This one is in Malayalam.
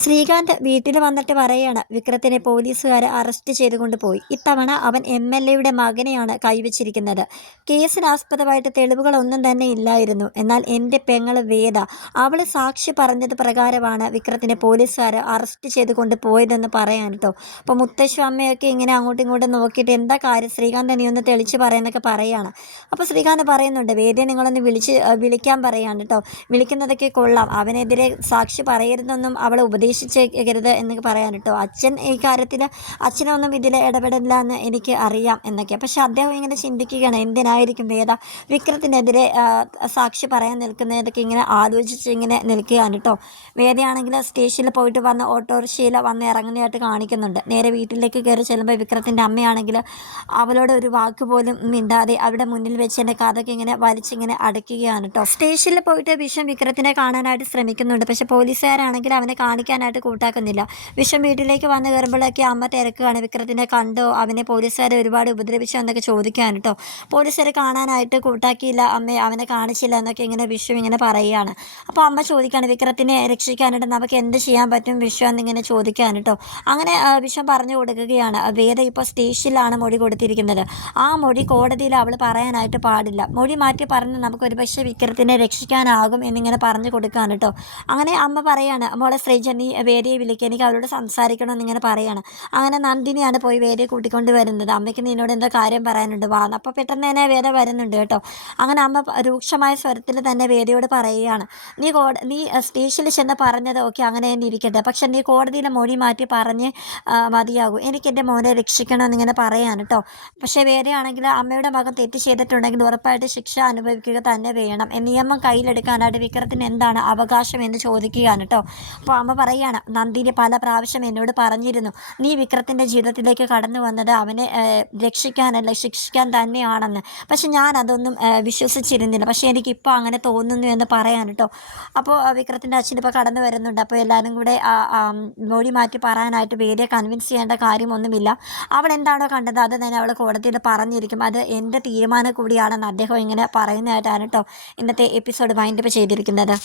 ശ്രീകാന്ത് വീട്ടിൽ വന്നിട്ട് പറയാണ് വിക്രത്തിനെ പോലീസുകാരെ അറസ്റ്റ് ചെയ്തുകൊണ്ട് പോയി. ഇത്തവണ അവൻ എം എൽ എയുടെ മകനെയാണ് കൈവച്ചിരിക്കുന്നത്. കേസിനാസ്പദമായിട്ട് തെളിവുകളൊന്നും തന്നെ ഇല്ലായിരുന്നു. എന്നാൽ എന്റെ പെങ്ങൾ വേദ അവൾ സാക്ഷി പറഞ്ഞത് പ്രകാരമാണ് വിക്രത്തിനെ പോലീസുകാർ അറസ്റ്റ് ചെയ്ത് കൊണ്ട് പോയതെന്ന് പറയാൻ കേട്ടോ അപ്പോൾ മുത്തശ്ശി അമ്മയൊക്കെ ഇങ്ങനെ അങ്ങോട്ടും ഇങ്ങോട്ടും നോക്കിയിട്ട് എന്താ കാര്യം? ശ്രീകാന്ത് നീ ഒന്ന് തെളിച്ച് പറയുന്നൊക്കെ പറയുകയാണ് അപ്പോൾ ശ്രീകാന്ത് പറയുന്നുണ്ട് വേദയെ നിങ്ങളൊന്ന് വിളിച്ച് വിളിക്കാൻ പറയാണ് കേട്ടോ വിളിക്കുന്നതൊക്കെ കൊള്ളാം. അവനെതിരെ സാക്ഷി പറയരുതെന്നും അവളെ ഉപദേശിച്ചു ഉപദേശിച്ചേക്കരുത് എന്നൊക്കെ പറയാൻ കേട്ടോ അച്ഛൻ ഈ കാര്യത്തിൽ അച്ഛനൊന്നും ഇതിൽ ഇടപെടില്ല എന്ന് എനിക്ക് അറിയാം എന്നൊക്കെ. പക്ഷെ അദ്ദേഹം ഇങ്ങനെ ചിന്തിക്കുകയാണ് എന്തിനായിരിക്കും വേദ വിക്രത്തിനെതിരെ സാക്ഷി പറയാൻ നിൽക്കുന്നതൊക്കെ ഇങ്ങനെ ആലോചിച്ച് ഇങ്ങനെ നിൽക്കുകയാണ് കേട്ടോ. വേദയാണെങ്കിൽ സ്റ്റേഷനിൽ പോയിട്ട് വന്ന് ഓട്ടോറിക്ഷയിൽ വന്ന് ഇറങ്ങുന്നതായിട്ട് കാണിക്കുന്നുണ്ട്. നേരെ വീട്ടിലേക്ക് കയറി ചെല്ലുമ്പോൾ വിക്രത്തിന്റെ അമ്മയാണെങ്കിൽ അവളോട് ഒരു വാക്ക് പോലും മിണ്ടാതെ അവിടെ മുന്നിൽ വെച്ച് എന്റെ കഥയ്ക്ക് ഇങ്ങനെ വലിച്ചിങ്ങനെ അടയ്ക്കുകയാണ് കേട്ടോ. സ്റ്റേഷനിൽ പോയിട്ട് വിഷം വിക്രത്തിനെ കാണാനായിട്ട് ശ്രമിക്കുന്നുണ്ട്. പക്ഷെ പോലീസുകാരാണെങ്കിൽ അവനെ കാണിക്കാൻ പോകാനായിട്ട് കൂട്ടാക്കുന്നില്ല. വിഷം വീട്ടിലേക്ക് വന്ന് കയറുമ്പോഴൊക്കെ അമ്മ തിരക്കുകയാണ്. വിക്രത്തിനെ കണ്ടോ? അവനെ പോലീസുകാരെ ഒരുപാട് ഉപദ്രവിച്ചോ എന്നൊക്കെ ചോദിക്കാൻ കേട്ടോ. പോലീസുകാരെ കാണാനായിട്ട് കൂട്ടാക്കിയില്ല. അമ്മ അവനെ കാണിച്ചില്ല എന്നൊക്കെ ഇങ്ങനെ വിഷു ഇങ്ങനെ പറയുകയാണ്. അപ്പോൾ അമ്മ ചോദിക്കുകയാണ് വിക്രത്തിനെ രക്ഷിക്കാനായിട്ട് നമുക്ക് എന്ത് ചെയ്യാൻ പറ്റും വിഷു? എന്നിങ്ങനെ ചോദിക്കാൻ കേട്ടോ. അങ്ങനെ വിഷം പറഞ്ഞു കൊടുക്കുകയാണ്. വേദ ഇപ്പോൾ സ്റ്റേഷനിലാണ് മൊഴി കൊടുത്തിരിക്കുന്നത്. ആ മൊഴി കോടതിയിൽ അവൾ പറയാനായിട്ട് പാടില്ല. മൊഴി മാറ്റി പറഞ്ഞ് നമുക്ക് ഒരുപക്ഷെ വിക്രത്തിനെ രക്ഷിക്കാനാകും എന്നിങ്ങനെ പറഞ്ഞു കൊടുക്കാൻ കേട്ടോ. അങ്ങനെ അമ്മ പറയാണ് മോളെ ശ്രീജ നീ വേദിയെ വിളിക്കുക എനിക്ക് അവരോട് സംസാരിക്കണം എന്നിങ്ങനെ പറയാണ്. അങ്ങനെ നന്ദിനിയാണ് പോയി വേദിയെ കൂട്ടിക്കൊണ്ട് വരുന്നത്. അമ്മയ്ക്ക് നിന്നോട് എന്തോ കാര്യം പറയാനുണ്ട്. വാ അപ്പോൾ പെട്ടെന്ന് തന്നെ വേദ വരുന്നുണ്ട് കേട്ടോ. അങ്ങനെ അമ്മ രൂക്ഷമായ സ്വരത്തിൽ തന്നെ വേദിയോട് പറയുകയാണ്. നീ കോട നീ സ്റ്റേഷനിൽ ചെന്ന് പറഞ്ഞത് ഓക്കെ അങ്ങനെ തന്നെ ഇരിക്കട്ടെ. പക്ഷെ നീ കോടതിയിലെ മൊഴി മാറ്റി പറഞ്ഞ് മതിയാകും. എനിക്ക് എന്റെ മോനെ രക്ഷിക്കണം എന്നിങ്ങനെ പറയാൻ കേട്ടോ. പക്ഷേ വേദയാണെങ്കിൽ അമ്മയുടെ മകൻ തെറ്റ് ചെയ്തിട്ടുണ്ടെങ്കിൽ ഉറപ്പായിട്ട് ശിക്ഷ അനുഭവിക്കുക തന്നെ വേണം. നിയമം കയ്യിലെടുക്കാനായിട്ട് വിക്രത്തിന് എന്താണ് അവകാശം എന്ന് ചോദിക്കുകയാണ് കേട്ടോ. അപ്പോൾ അമ്മ പറയും പറയാണ് നന്ദിനി പല പ്രാവശ്യം എന്നോട് പറഞ്ഞിരുന്നു നീ വിക്രത്തിന്റെ ജീവിതത്തിലേക്ക് കടന്നു വന്നത് അവനെ രക്ഷിക്കാനല്ല ശിക്ഷിക്കാൻ തന്നെയാണെന്ന്. പക്ഷെ ഞാൻ അതൊന്നും വിശ്വസിച്ചിരുന്നില്ല. പക്ഷെ എനിക്കിപ്പോൾ അങ്ങനെ തോന്നുന്നു എന്ന് പറയാൻ കേട്ടോ അപ്പോൾ വിക്രത്തിന്റെ അച്ഛൻ ഇപ്പോൾ കടന്നു വരുന്നുണ്ട്. അപ്പോൾ എല്ലാവരും കൂടെ മൊഴി മാറ്റി പറയാനായിട്ട് വേറെ കൺവിൻസ് ചെയ്യേണ്ട കാര്യമൊന്നുമില്ല. അവൾ എന്താണോ കണ്ടത് അത് തന്നെ അവൾ കോടതിയിൽ പറഞ്ഞിരിക്കും. അത് എന്റെ തീരുമാനം കൂടിയാണെന്ന് അദ്ദേഹം ഇങ്ങനെ പറയുന്നതായിട്ടാണ് കേട്ടോ ഇന്നത്തെ എപ്പിസോഡ് വൈൻഡപ്പ് ചെയ്തിരിക്കുന്നത്.